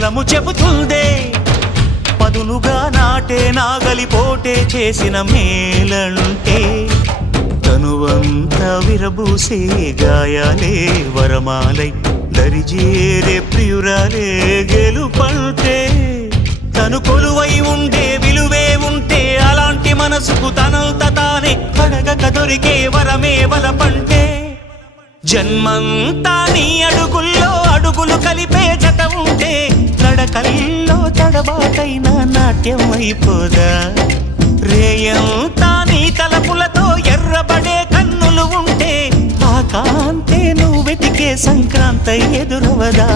పొలము చెబుతుందే పదునుగా నాటే నాగలిపోటే చేసిన మేలంటే తనువంతా విరబూసే గాయాలే వరమాలై దరిజేరే ప్రియురాలే గెలుపంటే తను కొలువై ఉండే విలువే ఉంటే అలాంటి మనసుకు తనంత తానే అడగక దొరికే వరమే వలపంటే జన్మంతా నీ అడుగుల్లో అడుగులు కలిపే జత ఉంటే నడకల్లో తడబాటైన నాట్యం అయిపోదా రేయంతా నీ తలపులతో ఎర్రబడే కన్నులు ఉంటే ఆ కాంతే నువ్వు వెతికే సంక్రాంతి ఎదురవదా